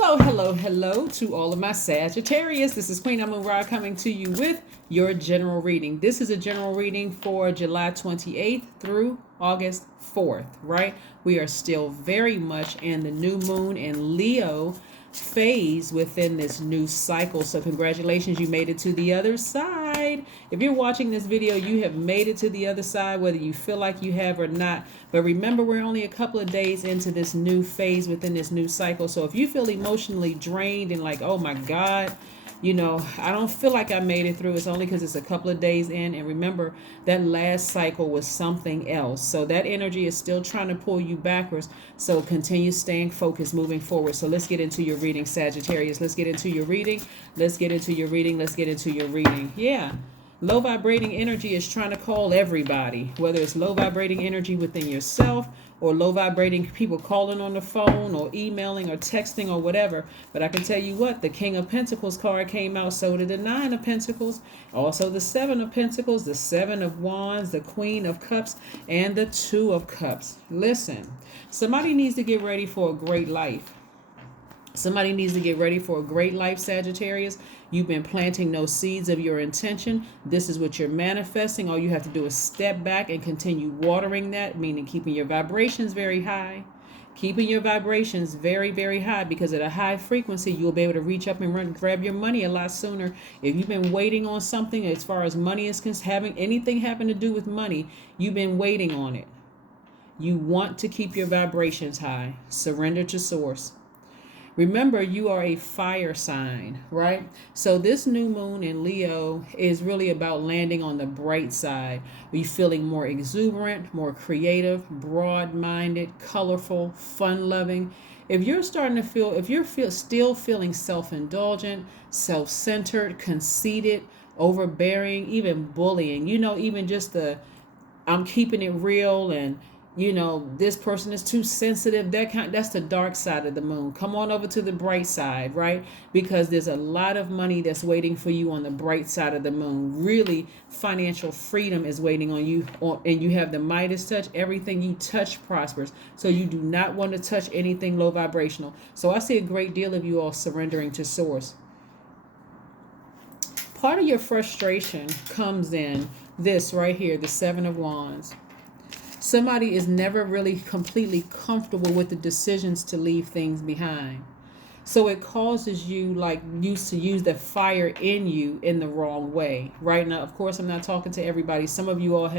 Hello to all of my Sagittarius. This is Queen Amun-Ra coming to you with your general reading. This is a general reading for July 28th through August 4th, right? We are still very much in the new moon in Leo phase within this new cycle. So congratulations, you made it to the other side. If you're watching this video, you have made it to the other side, whether you feel like you have or not. But remember, we're only a couple of days into this new phase within this new cycle. So if you feel emotionally drained and like, oh my God, I don't feel like I made it through, it's only because it's a couple of days in. And remember, that last cycle was something else. So that energy is still trying to pull you backwards. So continue staying focused moving forward. So let's get into your reading, Sagittarius. Let's get into your reading. Yeah. Low vibrating energy is trying to call everybody, whether it's low vibrating energy within yourself or low vibrating people calling on the phone or emailing or texting or whatever. But I can tell you what, the King of Pentacles card came out, so did the Nine of Pentacles, also the Seven of Pentacles, the Seven of Wands, the Queen of Cups, and the Two of Cups. Listen, somebody needs to get ready for a great life. Somebody needs to get ready for a great life, Sagittarius. You've been planting those seeds of your intention. This is what you're manifesting. All you have to do is step back and continue watering that, meaning keeping your vibrations very high. Keeping your vibrations very, very high, because at a high frequency, you'll be able to reach up and grab your money a lot sooner. If you've been waiting on something as far as money is concerned, having anything happen to do with money, you've been waiting on it. You want to keep your vibrations high. Surrender to source. Remember, you are a fire sign, right? So this new moon in Leo is really about landing on the bright side. Are you feeling more exuberant, more creative, broad-minded, colorful, fun-loving? If you're starting to feel, if you're still feeling self-indulgent, self-centered, conceited, overbearing, even bullying, even just I'm keeping it real, and this person is too sensitive, that's the dark side of the moon. Come on over to the bright side, right? Because there's a lot of money that's waiting for you on the bright side of the moon. Really, financial freedom is waiting on you, and you have the Midas touch. Everything you touch prospers. So you do not want to touch anything low vibrational. So I see a great deal of you all surrendering to source. Part of your frustration comes in this right here, the Seven of Wands. Somebody is never really completely comfortable with the decisions to leave things behind. So it causes you to use the fire in you in the wrong way. Right now, of course, I'm not talking to everybody. Some of you all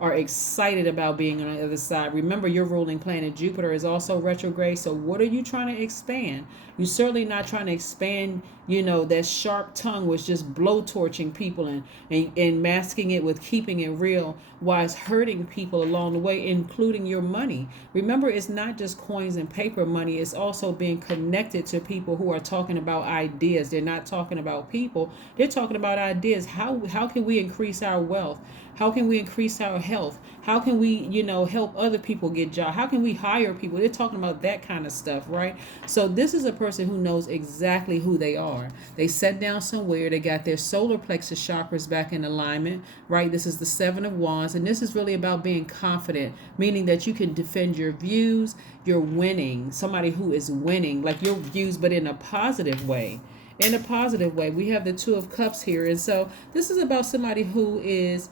are excited about being on the other side. Remember, your ruling planet Jupiter is also retrograde. So what are you trying to expand? You're certainly not trying to expand, that sharp tongue was just blowtorching people and masking it with keeping it real, while it's hurting people along the way, including your money. Remember, it's not just coins and paper money. It's also being connected to people who are talking about ideas. They're not talking about people. They're talking about ideas. How can we increase our wealth? How can we increase our health? How can we, help other people get jobs? How can we hire people? They're talking about that kind of stuff, right? So this is a person who knows exactly who they are. They sat down somewhere. They got their solar plexus chakras back in alignment, right? This is the Seven of Wands. And this is really about being confident, meaning that you can defend your views. You're winning. Somebody who is winning, like your views, but in a positive way. In a positive way. We have the Two of Cups here. And so this is about somebody who is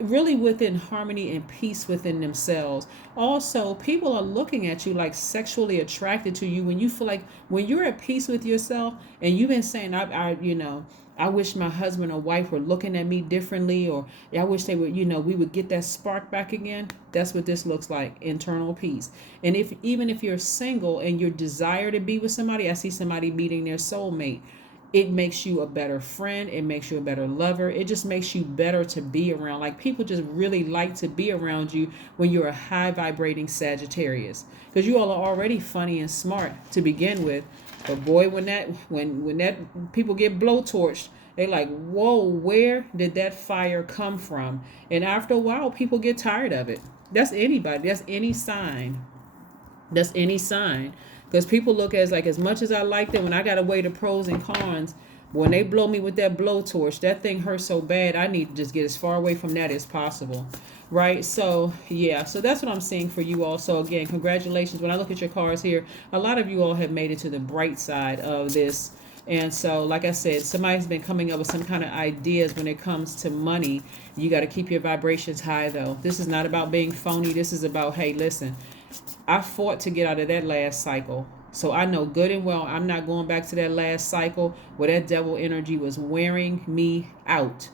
really within harmony and peace within themselves. Also, people are looking at you like sexually attracted to you when you feel like, when you're at peace with yourself and you've been saying, I wish my husband or wife were looking at me differently, or I wish they would, we would get that spark back again. That's what this looks like, internal peace. And even if you're single and your desire to be with somebody, I see somebody meeting their soulmate. It makes you a better friend. It makes you a better lover. It just makes you better to be around. Like, people just really like to be around you when you're a high vibrating Sagittarius, because you all are already funny and smart to begin with. But boy, when that people get blowtorched, they like, whoa, where did that fire come from? And after a while, people get tired of it. That's anybody. That's any sign. Because people look at it like, as much as I like them, when I got to weigh the pros and cons When they blow me with that blowtorch, that thing hurts so bad, I need to just get as far away from that as possible. Right? So, yeah. So that's what I'm seeing for you all. So, again, congratulations. When I look at your cards here, a lot of you all have made it to the bright side of this. And so, like I said, somebody's been coming up with some kind of ideas when it comes to money. You got to keep your vibrations high, though. This is not about being phony. This is about, hey, listen, I fought to get out of that last cycle. So I know good and well I'm not going back to that last cycle where that devil energy was wearing me out.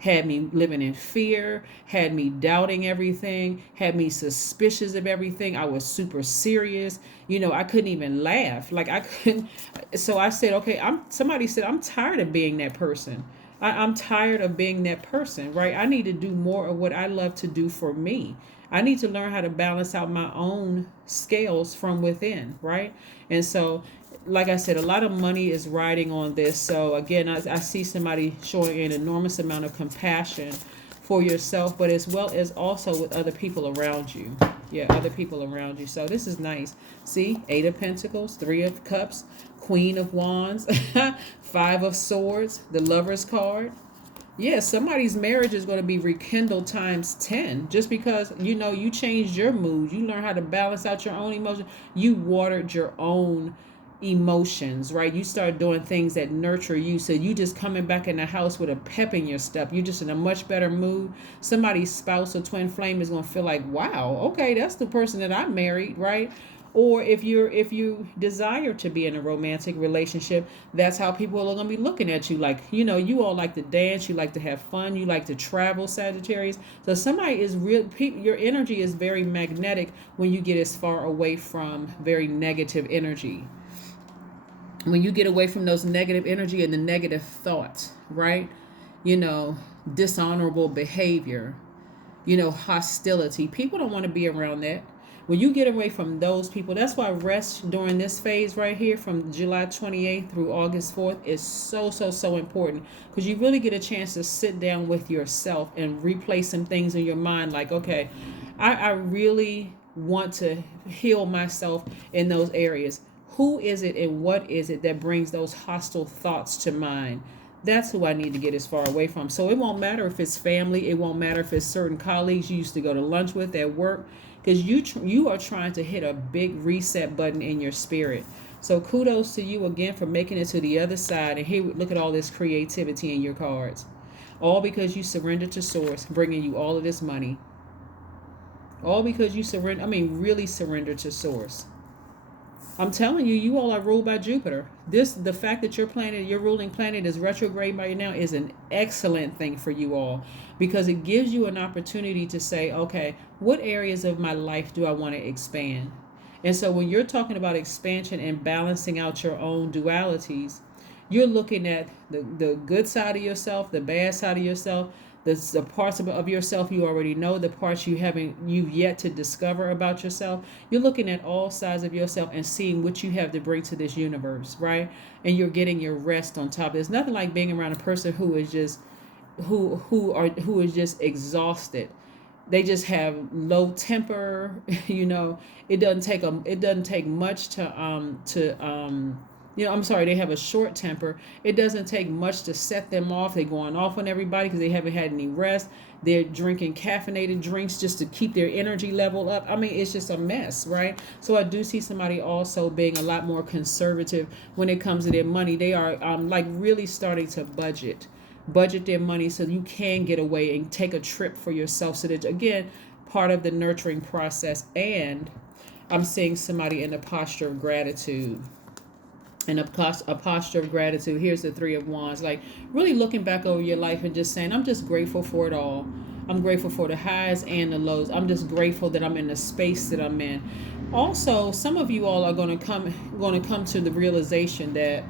Had me living in fear, had me doubting everything, had me suspicious of everything. I was super serious. I couldn't even laugh. Like I couldn't. So I said, okay, somebody said, I'm tired of being that person. I'm tired of being that person, right? I need to do more of what I love to do for me. I need to learn how to balance out my own scales from within, right? And so, like I said, a lot of money is riding on this. So again, I see somebody showing an enormous amount of compassion for yourself, but as well as also with other people around you. Yeah, other people around you. So this is nice. See, 8 of Pentacles, 3 of Cups, Queen of Wands, 5 of Swords, the Lover's card. Yeah, somebody's marriage is going to be rekindled times 10 just because, you changed your mood. You learn how to balance out your own emotions. You watered your own emotions, right? You start doing things that nurture you. So you just coming back in the house with a pep in your step. You're just in a much better mood. Somebody's spouse or twin flame is going to feel like, wow, okay, that's the person that I married, right? Or if you desire to be in a romantic relationship, that's how people are going to be looking at you. Like, you all like to dance, you like to have fun, you like to travel, Sagittarius. So somebody is your energy is very magnetic when you get as far away from very negative energy. When you get away from those negative energy and the negative thoughts, right? Dishonorable behavior, hostility. People don't want to be around that. When you get away from those people, that's why rest during this phase right here from July 28th through August 4th is so important, because you really get a chance to sit down with yourself and replay some things in your mind like, okay, I really want to heal myself in those areas. Who is it and what is it that brings those hostile thoughts to mind? That's who I need to get as far away from. So it won't matter if it's family. It won't matter if it's certain colleagues you used to go to lunch with at work, because you are trying to hit a big reset button in your spirit. So kudos to you again for making it to the other side. And here, look at all this creativity in your cards. All because you surrendered to Source, bringing you all of this money. All because you really surrendered to Source. I'm telling you, you all are ruled by Jupiter. The fact that your ruling planet is retrograde right now is an excellent thing for you all, because it gives you an opportunity to say, okay, what areas of my life do I want to expand? And so when you're talking about expansion and balancing out your own dualities, you're looking at the good side of yourself, the bad side of yourself, the parts of yourself you already know, the parts you've yet to discover about yourself. You're looking at all sides of yourself and seeing what you have to bring to this universe, right? And you're getting your rest on top. There's nothing like being around a person who is just who is just exhausted. They just have low temper. It doesn't take much they have a short temper. It doesn't take much to set them off. They're going off on everybody because they haven't had any rest. They're drinking caffeinated drinks just to keep their energy level up. It's just a mess, right? So I do see somebody also being a lot more conservative when it comes to their money. They are really starting to budget their money so you can get away and take a trip for yourself. So that, again, part of the nurturing process. And I'm seeing somebody in a posture of gratitude. And a posture of gratitude. Here's the 3 of Wands. Like really looking back over your life and just saying, I'm just grateful for it all. I'm grateful for the highs and the lows. I'm just grateful that I'm in the space that I'm in. Also, some of you all are going to come to the realization that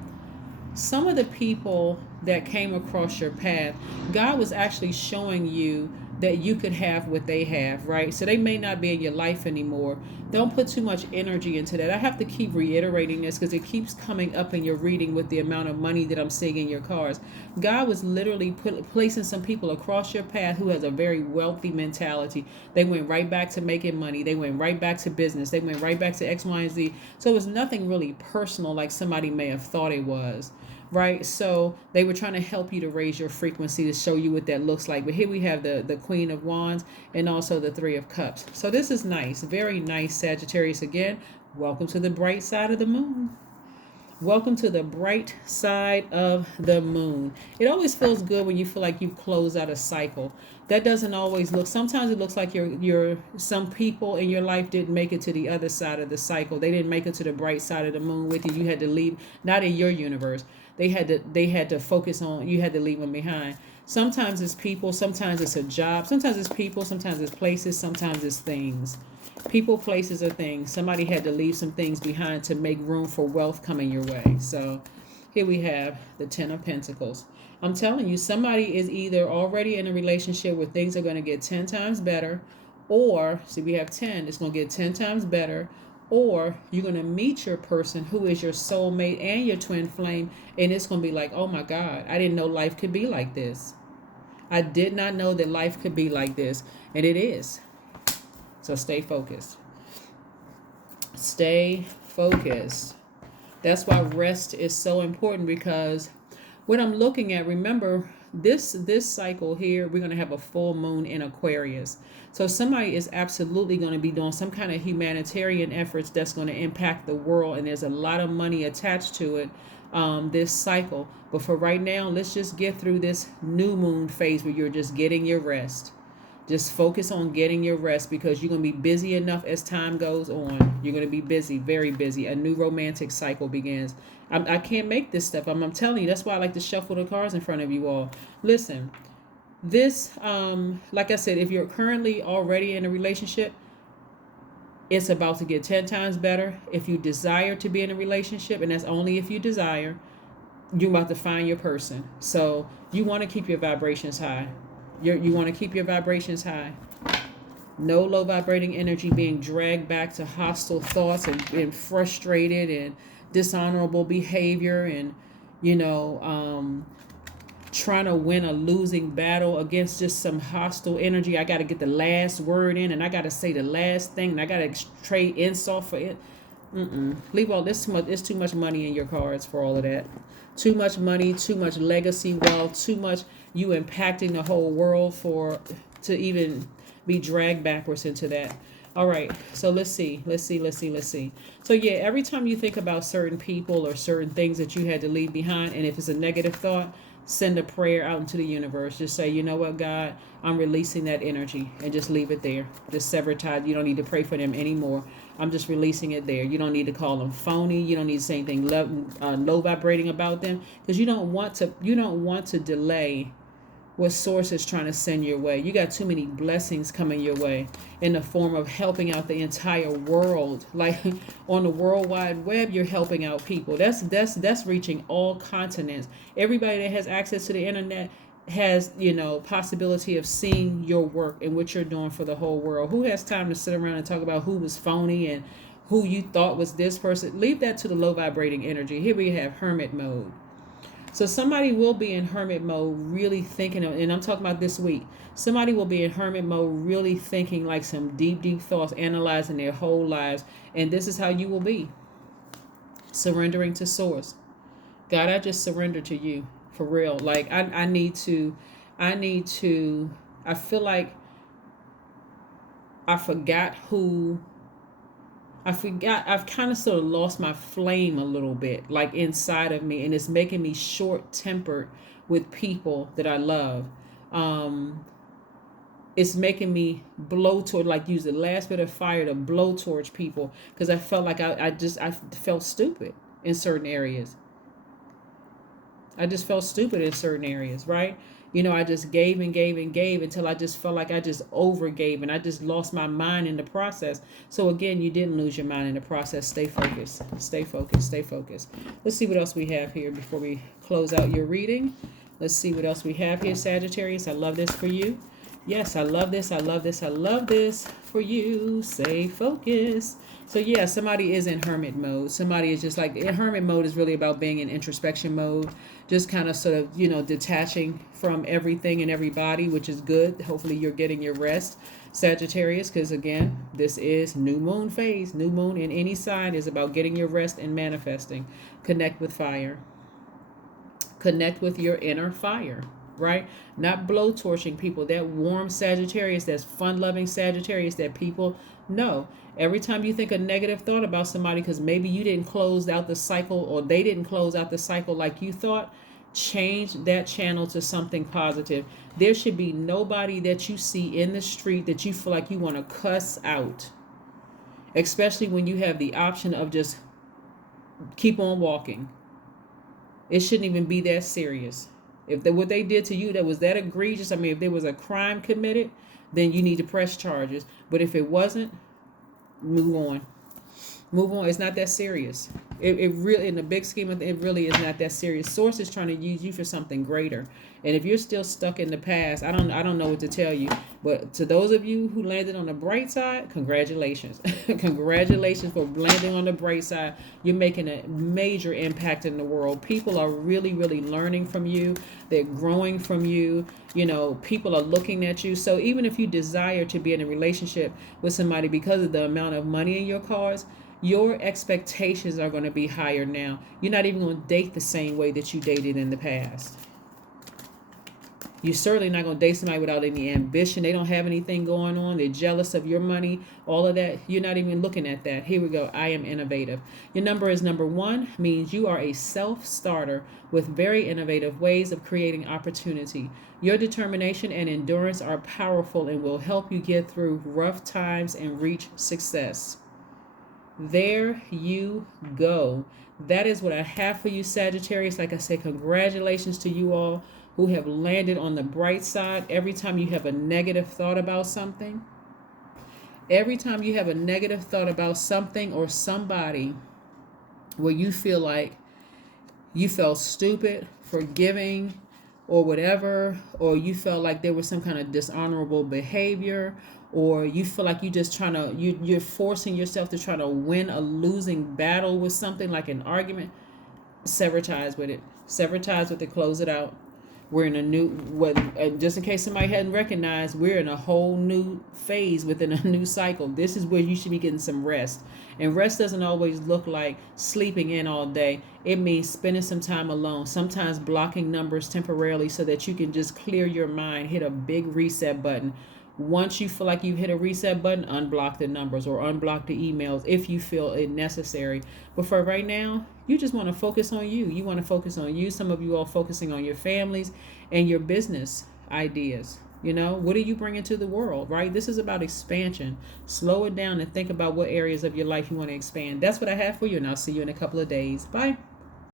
some of the people that came across your path, God was actually showing you that you could have what they have, right? So they may not be in your life anymore. Don't put too much energy into that. I have to keep reiterating this because it keeps coming up in your reading with the amount of money that I'm seeing in your cards. God was literally placing some people across your path who has a very wealthy mentality. They went right back to making money. They went right back to business. They went right back to X, Y, and Z. So it was nothing really personal like somebody may have thought it was. Right, so they were trying to help you to raise your frequency to show you what that looks like. But here we have the Queen of Wands and also the Three of Cups. So this is nice, very nice, Sagittarius. Again, welcome to the bright side of the moon. Welcome to the bright side of the moon. It always feels good when you feel like you close out a cycle. That doesn't always look. Sometimes it looks like you're some people in your life didn't make it to the other side of the cycle. They didn't make it to the bright side of the moon with you. You had to leave, not in your universe. They had to focus on, you had to leave them behind. Sometimes it's people, sometimes it's a job, sometimes it's people, sometimes it's places, sometimes it's things. People, places, or things. Somebody had to leave some things behind to make room for wealth coming your way. So here we have the Ten of Pentacles. I'm telling you, somebody is either already in a relationship where things are going to get 10 times better, or, see, we have 10, it's going to get 10 times better, or you're going to meet your person who is your soulmate and your twin flame, and it's going to be like, oh my God, I didn't know life could be like this. I did not know that life could be like this, and it is. So stay focused. Stay focused. That's why rest is so important, because what I'm looking at, remember, this cycle here, we're going to have a full moon in Aquarius. So somebody is absolutely going to be doing some kind of humanitarian efforts that's going to impact the world, and there's a lot of money attached to it, this cycle. But for right now, let's just get through this new moon phase where you're just getting your rest. Just focus on getting your rest, because you're going to be busy enough as time goes on. You're going to be busy, very busy. A new romantic cycle begins. I can't make this stuff. I'm telling you, that's why I like to shuffle the cards in front of you all. Listen, this, like I said, if you're currently already in a relationship, it's about to get 10 times better. If you desire to be in a relationship, and that's only if you desire, you're about to find your person. So you want to keep your vibrations high. You want to keep your vibrations high. No low vibrating energy being dragged back to hostile thoughts and being frustrated and dishonorable behavior and, trying to win a losing battle against just some hostile energy. I got to get the last word in, and I got to say the last thing, and I got to trade insult for it. Leave all this. It's too much money in your cards for all of that. Too much money, too much legacy wealth, too much you impacting the whole world to even be dragged backwards into that. All right, so let's see. So yeah, every time you think about certain people or certain things that you had to leave behind, and if it's a negative thought, send a prayer out into the universe. Just say, you know what, God, I'm releasing that energy, and just leave it there. Just sever ties. You don't need to pray for them anymore. I'm just releasing it there. You don't need to call them phony. You don't need to say anything low vibrating about them, because you don't want to delay what source is trying to send your way. You got too many blessings coming your way in the form of helping out the entire world. Like on the World Wide Web, you're helping out people. That's reaching all continents. Everybody that has access to the internet has, possibility of seeing your work and what you're doing for the whole world. Who has time to sit around and talk about who was phony and who you thought was this person? Leave that to the low vibrating energy. Here we have hermit mode. So somebody will be in hermit mode really thinking, and I'm talking about this week, somebody will be in hermit mode really thinking like some deep, deep thoughts, analyzing their whole lives. And this is how you will be. Surrendering to source. God, I just surrender to you for real. Like I feel like I've kind of sort of lost my flame a little bit, like inside of me, and it's making me short-tempered with people that I love. It's making me blow toward, like use the last bit of fire to blow towards people, because I felt like I felt stupid in certain areas. I just felt stupid in certain areas, right? I just gave and gave and gave until I just felt like I just overgave, and I just lost my mind in the process. So again, you didn't lose your mind in the process. Stay focused. Stay focused. Stay focused. Let's see what else we have here before we close out your reading. Let's see what else we have here, Sagittarius. I love this for you. Yes, I love this. I love this. I love this for you. Stay focused. So yeah, somebody is in hermit mode. Somebody is just like, in hermit mode is really about being in introspection mode, just kind of sort of, detaching from everything and everybody, which is good. Hopefully you're getting your rest, Sagittarius, because again, this is new moon phase. New moon in any sign is about getting your rest and manifesting. Connect with fire. Connect with your inner fire, right? Not blowtorching people. That warm Sagittarius, that's fun-loving Sagittarius that people know. Every time you think a negative thought about somebody because maybe you didn't close out the cycle or they didn't close out the cycle like you thought, change that channel to something positive. There should be nobody that you see in the street that you feel like you want to cuss out, especially when you have the option of just keep on walking. It shouldn't even be that serious. If what they did to you that was that egregious, I mean, if there was a crime committed, then you need to press charges. But if it wasn't, move on. Move on. It's not that serious. It really, in the big scheme of it, really is not that serious. Source is trying to use you for something greater. And if you're still stuck in the past, I don't know what to tell you. But to those of you who landed on the bright side, congratulations. Congratulations for landing on the bright side. You're making a major impact in the world. People are really, really learning from you. They're growing from you. People are looking at you. So even if you desire to be in a relationship with somebody because of the amount of money in your cards, your expectations are going to be higher now. You're not even going to date the same way that you dated in the past. You're certainly not going to date somebody without any ambition. They don't have anything going on. They're jealous of your money, all of that. You're not even looking at that. Here we go. I am innovative. Your number is number 1, means you are a self-starter with very innovative ways of creating opportunity. Your determination and endurance are powerful and will help you get through rough times and reach success. There you go. That is what I have for you, Sagittarius. Like I said, congratulations to you all who have landed on the bright side. Every time you have a negative thought about something, or somebody where you feel like you felt stupid for giving or whatever, or you felt like there was some kind of dishonorable behavior, or you feel like you're forcing yourself to try to win a losing battle with something like an argument, sever ties with it. Close it out. We're in a new, just in case somebody hadn't recognized, we're in a whole new phase within a new cycle. This is where you should be getting some rest. And rest doesn't always look like sleeping in all day. It means spending some time alone, sometimes blocking numbers temporarily so that you can just clear your mind, hit a big reset button. Once you feel like you've hit a reset button, unblock the numbers or unblock the emails if you feel it necessary. But for right now, you just want to focus on you. You want to focus on you. Some of you are focusing on your families and your business ideas. What are you bringing to the world, right? This is about expansion. Slow it down and think about what areas of your life you want to expand. That's what I have for you, and I'll see you in a couple of days. Bye.